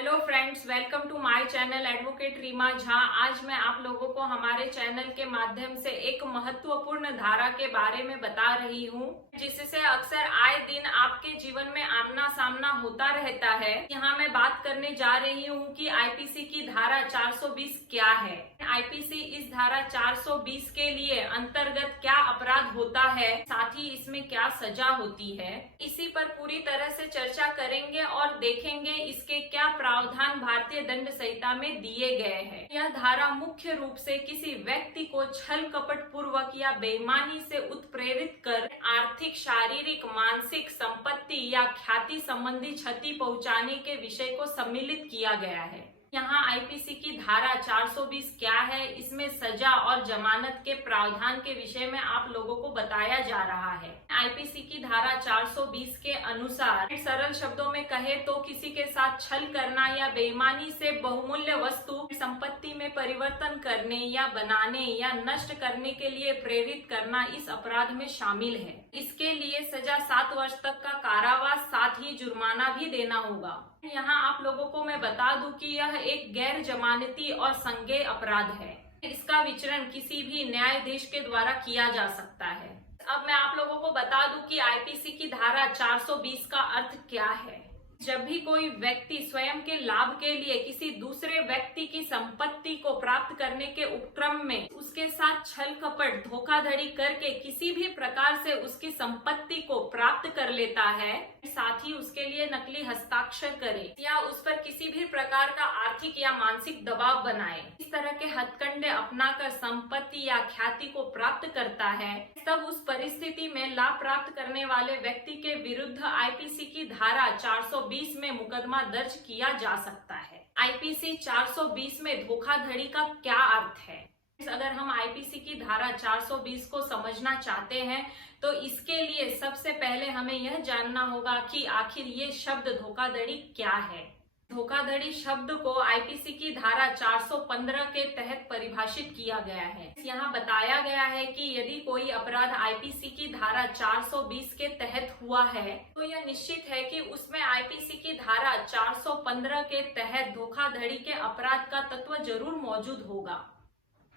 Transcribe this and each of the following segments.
Hello friends, welcome to my channel advocate Reema Jha. आज मैं आप लोगों को हमारे चैनल के माध्यम से एक महत्वपूर्ण धारा के बारे में बता रही हूँ, जिससे अक्सर आए दिन आपके जीवन में आमना सामना होता रहता है। यहाँ मैं बात करने जा रही हूँ कि आईपीसी की धारा 420 क्या है। आईपीसी इस धारा 420 के लिए अंतर्गत क्या अपराध होता है, साथ ही इसमें क्या सजा होती है, इसी पर पूरी तरह से चर्चा करेंगे और देखेंगे इसके क्या प्रावधान भारतीय दंड संहिता में दिए गए हैं। यह धारा मुख्य रूप से किसी व्यक्ति को छल कपट पूर्वक या बेईमानी से उत्प्रेरित कर आर्थिक, शारीरिक, मानसिक, संपत्ति या ख्याति संबंधी क्षति पहुंचाने के विषय को सम्मिलित किया गया है। यहाँ आईपीसी की धारा 420 क्या है, इसमें सजा और जमानत के प्रावधान के विषय में आप लोगों को बताया जा रहा है। आईपीसी की धारा 420 के अनुसार सरल शब्दों में कहे तो किसी के साथ छल करना या बेईमानी से बहुमूल्य वस्तु संपत्ति में परिवर्तन करने या बनाने या नष्ट करने के लिए प्रेरित करना इस अपराध में शामिल है। इसके लिए सजा 7 वर्ष तक का कारावास, साथ ही जुर्माना भी देना होगा। यहाँ आप लोगों को मैं बता दूं कि यह एक गैर जमानती और संज्ञेय अपराध है। इसका विचरण किसी भी न्यायाधीश के द्वारा किया जा सकता है। अब मैं आप लोगों को बता दूं कि आईपीसी की धारा 420 का अर्थ क्या है। जब भी कोई व्यक्ति स्वयं के लाभ के लिए किसी दूसरे व्यक्ति की संपत्ति को प्राप्त करने के उपक्रम में उसके साथ छल कपट, धोखाधड़ी करके किसी भी प्रकार से उसकी संपत्ति को प्राप्त कर लेता है, साथ ही उसके लिए नकली हस्ताक्षर करे या उस पर किसी भी प्रकार का आर्थिक या मानसिक दबाव बनाए, इस तरह के हथकंडे अपनाकर संपत्ति या ख्याति को प्राप्त करता है, तब उस परिस्थिति में लाभ प्राप्त करने वाले व्यक्ति के विरुद्ध आईपीसी की धारा 420 में मुकदमा दर्ज किया जा सकता है। आईपीसी 420 में धोखाधड़ी का क्या अर्थ है? अगर हम आईपीसी की धारा 420 को समझना चाहते हैं तो इसके लिए सबसे पहले हमें यह जानना होगा कि आखिर ये शब्द धोखाधड़ी क्या है। धोखाधड़ी शब्द को आईपीसी की धारा 415 के तहत परिभाषित किया गया है। यहाँ बताया गया है कि यदि कोई अपराध आईपीसी की धारा 420 के तहत हुआ है तो यह निश्चित है कि उसमें आईपीसी की धारा 415 के तहत धोखाधड़ी के अपराध का तत्व जरूर मौजूद होगा।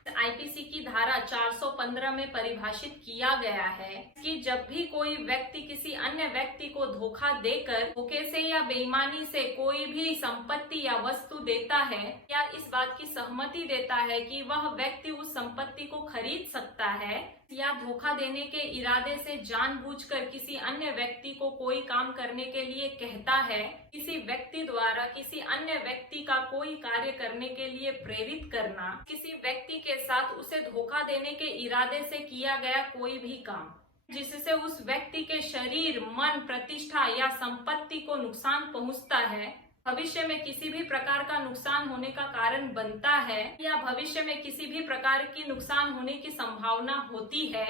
आईपीसी की धारा 415 में परिभाषित किया गया है कि जब भी कोई व्यक्ति किसी अन्य व्यक्ति को धोखा देकर, धोखे से या बेईमानी से कोई भी संपत्ति या वस्तु देता है या इस बात की सहमति देता है कि वह व्यक्ति उस संपत्ति को खरीद सकता है या धोखा देने के इरादे से जानबूझकर किसी अन्य व्यक्ति को कोई काम करने के लिए कहता है, किसी व्यक्ति द्वारा किसी अन्य व्यक्ति का कोई कार्य करने के लिए प्रेरित करना, किसी व्यक्ति के साथ उसे धोखा देने के इरादे से किया गया कोई भी काम जिससे उस व्यक्ति के शरीर, मन, प्रतिष्ठा या संपत्ति को नुकसान पहुंचता है, भविष्य में किसी भी प्रकार का नुकसान होने का कारण बनता है या भविष्य में किसी भी प्रकार की नुकसान होने की संभावना होती है,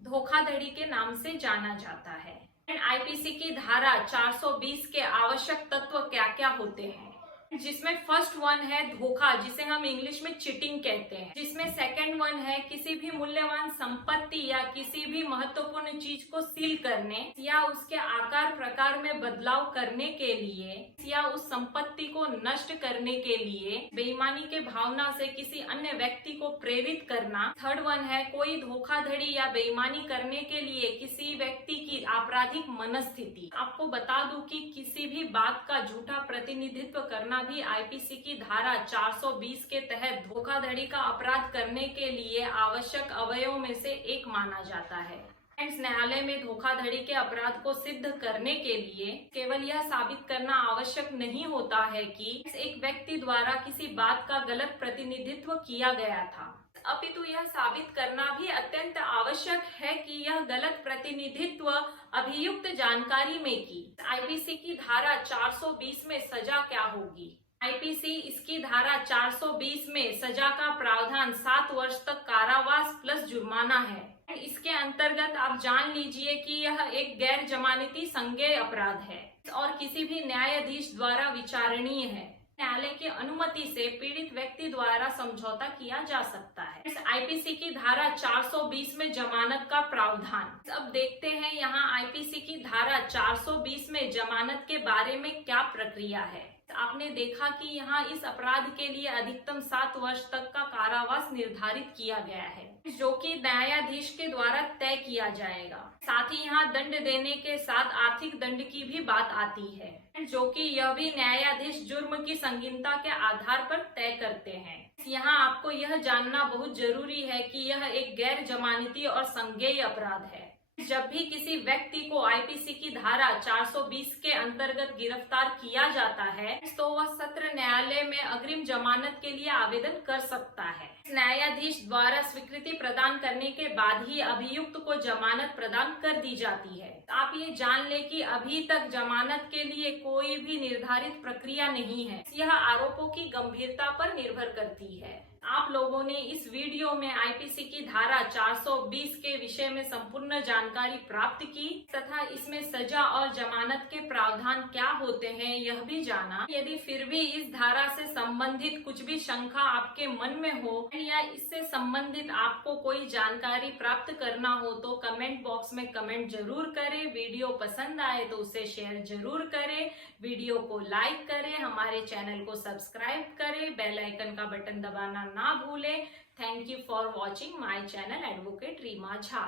धोखाधड़ी के नाम से जाना जाता है। आईपीसी की धारा 420 के आवश्यक तत्व क्या क्या होते हैं, जिसमें फर्स्ट वन है धोखा, जिसे हम इंग्लिश में चीटिंग कहते हैं। जिसमें सेकंड वन है किसी भी मूल्यवान संपत्ति या किसी भी महत्वपूर्ण चीज को सील करने या उसके आकार प्रकार में बदलाव करने के लिए या उस संपत्ति को नष्ट करने के लिए बेईमानी के भावना से किसी अन्य व्यक्ति को प्रेरित करना। थर्ड वन है कोई धोखाधड़ी या बेईमानी करने के लिए किसी व्यक्ति की आपराधिक मनस्थिति। आपको बता दूं कि किसी भी बात का झूठा प्रतिनिधित्व करना भी आईपीसी की धारा 420 के तहत धोखाधड़ी का अपराध करने के लिए आवश्यक अवयवों में से एक माना जाता है। न्यायालय में धोखाधड़ी के अपराध को सिद्ध करने के लिए केवल यह साबित करना आवश्यक नहीं होता है कि एक व्यक्ति द्वारा किसी बात का गलत प्रतिनिधित्व किया गया था, अपितु यह साबित करना भी अत्यंत आवश्यक है कि यह गलत प्रतिनिधित्व अभियुक्त जानकारी में की। आईपीसी की धारा 420 में सजा क्या होगी? आईपीसी इसकी धारा 420 में सजा का प्रावधान 7 वर्ष तक कारावास प्लस जुर्माना है। इसके अंतर्गत आप जान लीजिए कि यह एक गैर जमानती संज्ञेय अपराध है और किसी भी न्यायाधीश द्वारा विचारणीय है। न्यायालय की अनुमति से पीड़ित व्यक्ति द्वारा समझौता किया जा सकता है। इस आईपीसी की धारा 420 में जमानत का प्रावधान। अब देखते हैं यहाँ आईपीसी की धारा 420 में जमानत के बारे में क्या प्रक्रिया है। आपने देखा कि यहाँ इस अपराध के लिए अधिकतम 7 वर्ष तक का कारावास निर्धारित किया गया है, जो कि न्यायाधीश के द्वारा तय किया जाएगा। साथ ही यहाँ दंड देने के साथ आर्थिक दंड की भी बात आती है, जो कि यह भी न्यायाधीश जुर्म की संगीनता के आधार पर तय करते हैं। यहाँ आपको यह जानना बहुत जरूरी है कि यह एक गैर जमानती और संज्ञेय अपराध है। जब भी किसी व्यक्ति को आईपीसी की धारा 420 के अंतर्गत गिरफ्तार किया जाता है, तो वह सत्र न्यायालय में अग्रिम जमानत के लिए आवेदन कर सकता है। न्यायाधीश द्वारा स्वीकृति प्रदान करने के बाद ही अभियुक्त को जमानत प्रदान कर दी जाती है। आप ये जान ले कि अभी तक जमानत के लिए कोई भी निर्धारित प्रक्रिया नहीं है। यह आरोपों की गंभीरता पर निर्भर करती है। आप लोगों ने इस वीडियो में आईपीसी की धारा 420 के विषय में संपूर्ण जानकारी प्राप्त की तथा इसमें सजा और जमानत के प्रावधान क्या होते हैं यह भी जाना। यदि फिर भी इस धारा से संबंधित कुछ भी शंका आपके मन में हो या इससे संबंधित आपको कोई जानकारी प्राप्त करना हो तो कमेंट बॉक्स में कमेंट जरूर करें। वीडियो पसंद आए तो उसे शेयर जरूर करें, वीडियो को लाइक करें, हमारे चैनल को सब्सक्राइब करें, बेल आइकन का बटन दबाना ना भूलें। Thank you for watching my channel advocate Reema Jha.